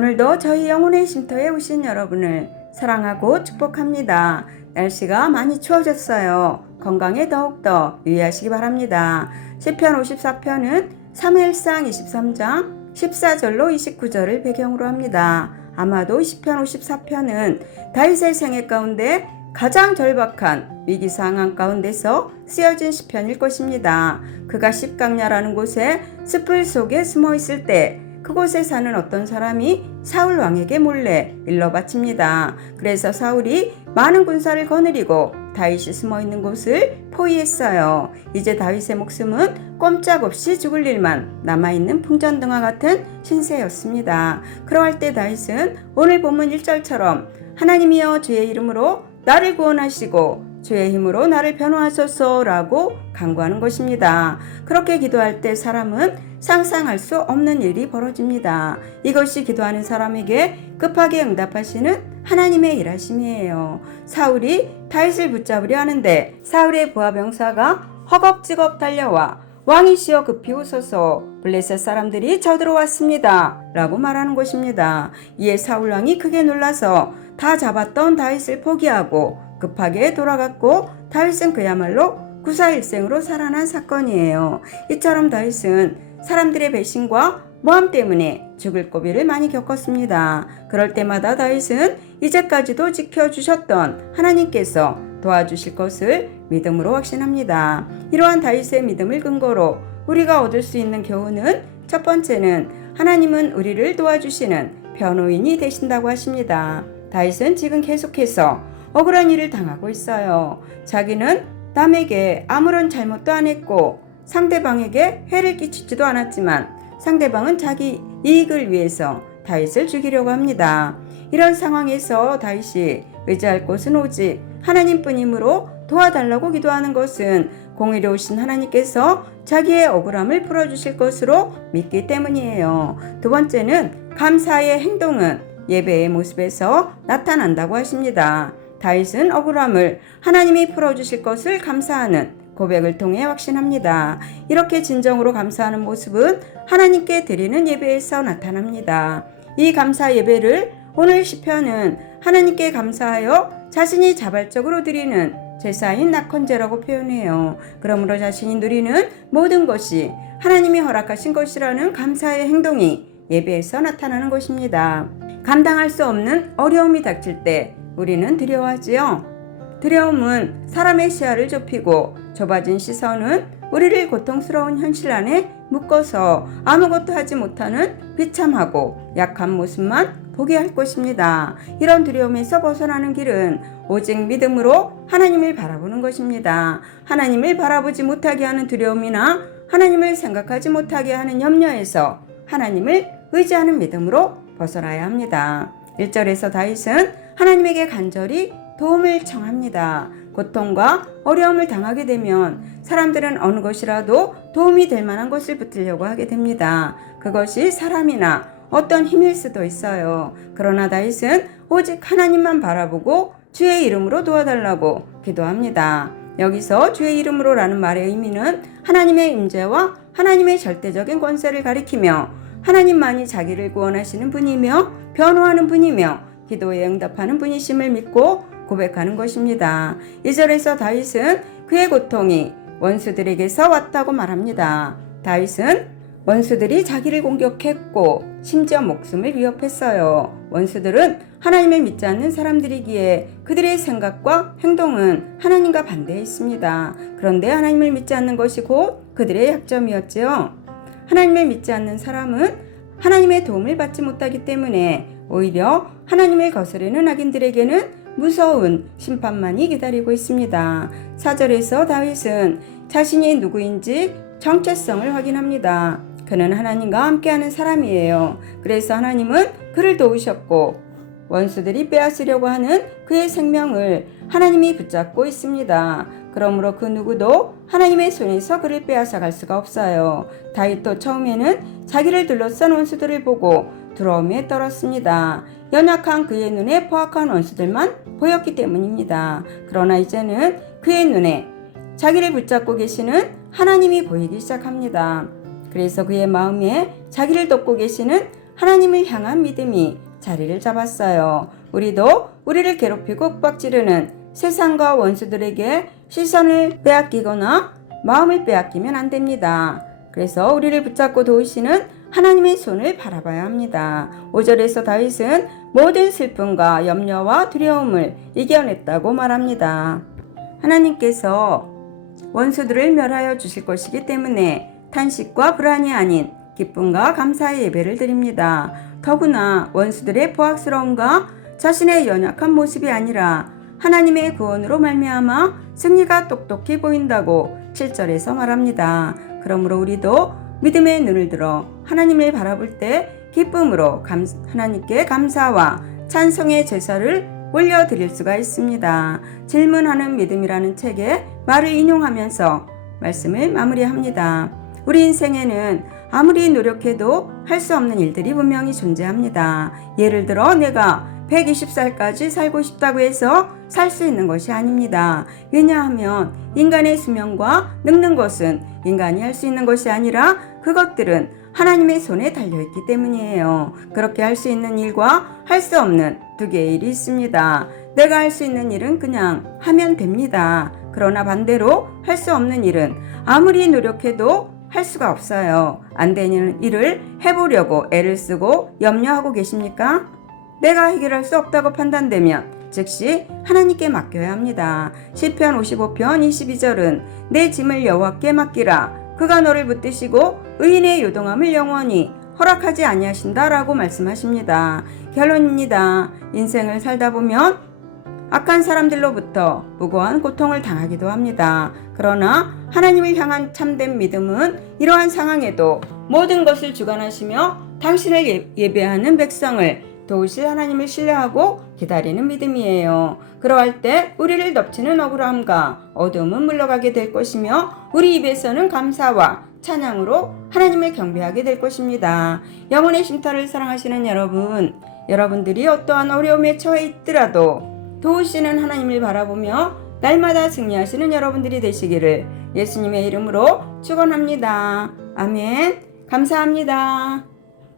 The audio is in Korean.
오늘도 저희 영혼의 쉼터에 오신 여러분을 사랑하고 축복합니다. 날씨가 많이 추워졌어요. 건강에 더욱더 유의하시기 바랍니다. 시편 54편은 사무엘상 23장 14절로 29절을 배경으로 합니다. 아마도 시편 54편은 다윗의 생애 가운데 가장 절박한 위기 상황 가운데서 쓰여진 시편일 것입니다. 그가 십강야라는 곳에 숲을 속에 숨어 있을 때 그곳에 사는 어떤 사람이 사울 왕에게 몰래 일러 바칩니다. 그래서 사울이 많은 군사를 거느리고 다윗이 숨어 있는 곳을 포위했어요. 이제 다윗의 목숨은 꼼짝없이 죽을 일만 남아있는 풍전등화 같은 신세였습니다. 그러할 때 다윗은 오늘 본문 1절처럼 하나님이여 주의 이름으로 나를 구원하시고 주의 힘으로 나를 변호하소서라고 간구하는 것입니다. 그렇게 기도할 때 사람은 상상할 수 없는 일이 벌어집니다. 이것이 기도하는 사람에게 급하게 응답하시는 하나님의 일하심이에요. 사울이 다윗을 붙잡으려 하는데 사울의 부하 병사가 허겁지겁 달려와 왕이시여 급히 오소서 블레셋 사람들이 쳐들어왔습니다 라고 말하는 것입니다. 이에 사울 왕이 크게 놀라서 다 잡았던 다윗을 포기하고 급하게 돌아갔고 다윗은 그야말로 구사일생으로 살아난 사건이에요. 이처럼 다윗은 사람들의 배신과 모함 때문에 죽을 고비를 많이 겪었습니다. 그럴 때마다 다윗은 이제까지도 지켜주셨던 하나님께서 도와주실 것을 믿음으로 확신합니다. 이러한 다윗의 믿음을 근거로 우리가 얻을 수 있는 교훈은 첫 번째는 하나님은 우리를 도와주시는 변호인이 되신다고 하십니다. 다윗은 지금 계속해서 억울한 일을 당하고 있어요. 자기는 남에게 아무런 잘못도 안 했고 상대방에게 해를 끼치지도 않았지만 상대방은 자기 이익을 위해서 다윗을 죽이려고 합니다. 이런 상황에서 다윗이 의지할 곳은 오직 하나님뿐이므로 도와달라고 기도하는 것은 공의로우신 하나님께서 자기의 억울함을 풀어주실 것으로 믿기 때문이에요. 두 번째는 감사의 행동은 예배의 모습에서 나타난다고 하십니다. 다윗은 억울함을 하나님이 풀어주실 것을 감사하는 고백을 통해 확신합니다. 이렇게 진정으로 감사하는 모습은 하나님께 드리는 예배에서 나타납니다. 이 감사 예배를 오늘 시편은 하나님께 감사하여 자신이 자발적으로 드리는 제사인 낙헌제라고 표현해요. 그러므로 자신이 누리는 모든 것이 하나님이 허락하신 것이라는 감사의 행동이 예배에서 나타나는 것입니다. 감당할 수 없는 어려움이 닥칠 때 우리는 두려워하지요. 두려움은 사람의 시야를 좁히고 좁아진 시선은 우리를 고통스러운 현실 안에 묶어서 아무것도 하지 못하는 비참하고 약한 모습만 보게 할 것입니다. 이런 두려움에서 벗어나는 길은 오직 믿음으로 하나님을 바라보는 것입니다. 하나님을 바라보지 못하게 하는 두려움이나 하나님을 생각하지 못하게 하는 염려에서 하나님을 의지하는 믿음으로 벗어나야 합니다. 1절에서 다윗은 하나님에게 간절히 도움을 청합니다. 고통과 어려움을 당하게 되면 사람들은 어느 것이라도 도움이 될 만한 것을 붙들려고 하게 됩니다. 그것이 사람이나 어떤 힘일 수도 있어요. 그러나 다윗은 오직 하나님만 바라보고 주의 이름으로 도와달라고 기도합니다. 여기서 주의 이름으로라는 말의 의미는 하나님의 임재와 하나님의 절대적인 권세를 가리키며 하나님만이 자기를 구원하시는 분이며 변호하는 분이며 기도에 응답하는 분이심을 믿고 고백하는 것입니다. 2절에서 다윗은 그의 고통이 원수들에게서 왔다고 말합니다. 다윗은 원수들이 자기를 공격했고 심지어 목숨을 위협했어요. 원수들은 하나님을 믿지 않는 사람들이기에 그들의 생각과 행동은 하나님과 반대해 있습니다. 그런데 하나님을 믿지 않는 것이 곧 그들의 약점이었지요. 하나님을 믿지 않는 사람은 하나님의 도움을 받지 못하기 때문에 오히려 하나님을 거스르는 악인들에게는 무서운 심판만이 기다리고 있습니다. 4절에서 다윗은 자신이 누구인지 정체성을 확인합니다. 그는 하나님과 함께하는 사람이에요. 그래서 하나님은 그를 도우셨고 원수들이 빼앗으려고 하는 그의 생명을 하나님이 붙잡고 있습니다. 그러므로 그 누구도 하나님의 손에서 그를 빼앗아갈 수가 없어요. 다윗도 처음에는 자기를 둘러싼 원수들을 보고 두려움에 떨었습니다. 연약한 그의 눈에 포악한 원수들만 보였기 때문입니다. 그러나 이제는 그의 눈에 자기를 붙잡고 계시는 하나님이 보이기 시작합니다. 그래서 그의 마음에 자기를 돕고 계시는 하나님을 향한 믿음이 자리를 잡았어요. 우리도 우리를 괴롭히고 윽박지르는 세상과 원수들에게 시선을 빼앗기거나 마음을 빼앗기면 안 됩니다. 그래서 우리를 붙잡고 도우시는 하나님의 손을 바라봐야 합니다. 5절에서 다윗은 모든 슬픔과 염려와 두려움을 이겨냈다고 말합니다. 하나님께서 원수들을 멸하여 주실 것이기 때문에 탄식과 불안이 아닌 기쁨과 감사의 예배를 드립니다. 더구나 원수들의 포악스러움과 자신의 연약한 모습이 아니라 하나님의 구원으로 말미암아 승리가 똑똑히 보인다고 7절에서 말합니다. 그러므로 우리도 믿음의 눈을 들어 하나님을 바라볼 때 기쁨으로 하나님께 감사와 찬송의 제사를 올려드릴 수가 있습니다. 질문하는 믿음이라는 책의 말을 인용하면서 말씀을 마무리합니다. 우리 인생에는 아무리 노력해도 할 수 없는 일들이 분명히 존재합니다. 예를 들어 내가 120살까지 살고 싶다고 해서 살 수 있는 것이 아닙니다. 왜냐하면 인간의 수명과 늙는 것은 인간이 할 수 있는 것이 아니라 그것들은 하나님의 손에 달려있기 때문이에요. 그렇게 할 수 있는 일과 할 수 없는 두 개의 일이 있습니다. 내가 할 수 있는 일은 그냥 하면 됩니다. 그러나 반대로 할 수 없는 일은 아무리 노력해도 할 수가 없어요. 안 되는 일을 해보려고 애를 쓰고 염려하고 계십니까? 내가 해결할 수 없다고 판단되면 즉시 하나님께 맡겨야 합니다. 시편 55편 22절은 내 짐을 여호와께 맡기라. 그가 너를 붙드시고 의인의 요동함을 영원히 허락하지 아니하신다라고 말씀하십니다. 결론입니다. 인생을 살다 보면 악한 사람들로부터 무고한 고통을 당하기도 합니다. 그러나 하나님을 향한 참된 믿음은 이러한 상황에도 모든 것을 주관하시며 당신을 예배하는 백성을 도우실 하나님을 신뢰하고 기다리는 믿음이에요. 그러할 때 우리를 덮치는 억울함과 어두움은 물러가게 될 것이며 우리 입에서는 감사와 찬양으로 하나님을 경배하게 될 것입니다. 영혼의 쉼터를 사랑하시는 여러분들이 어떠한 어려움에 처해 있더라도 도우시는 하나님을 바라보며 날마다 승리하시는 여러분들이 되시기를 예수님의 이름으로 축원합니다. 아멘. 감사합니다.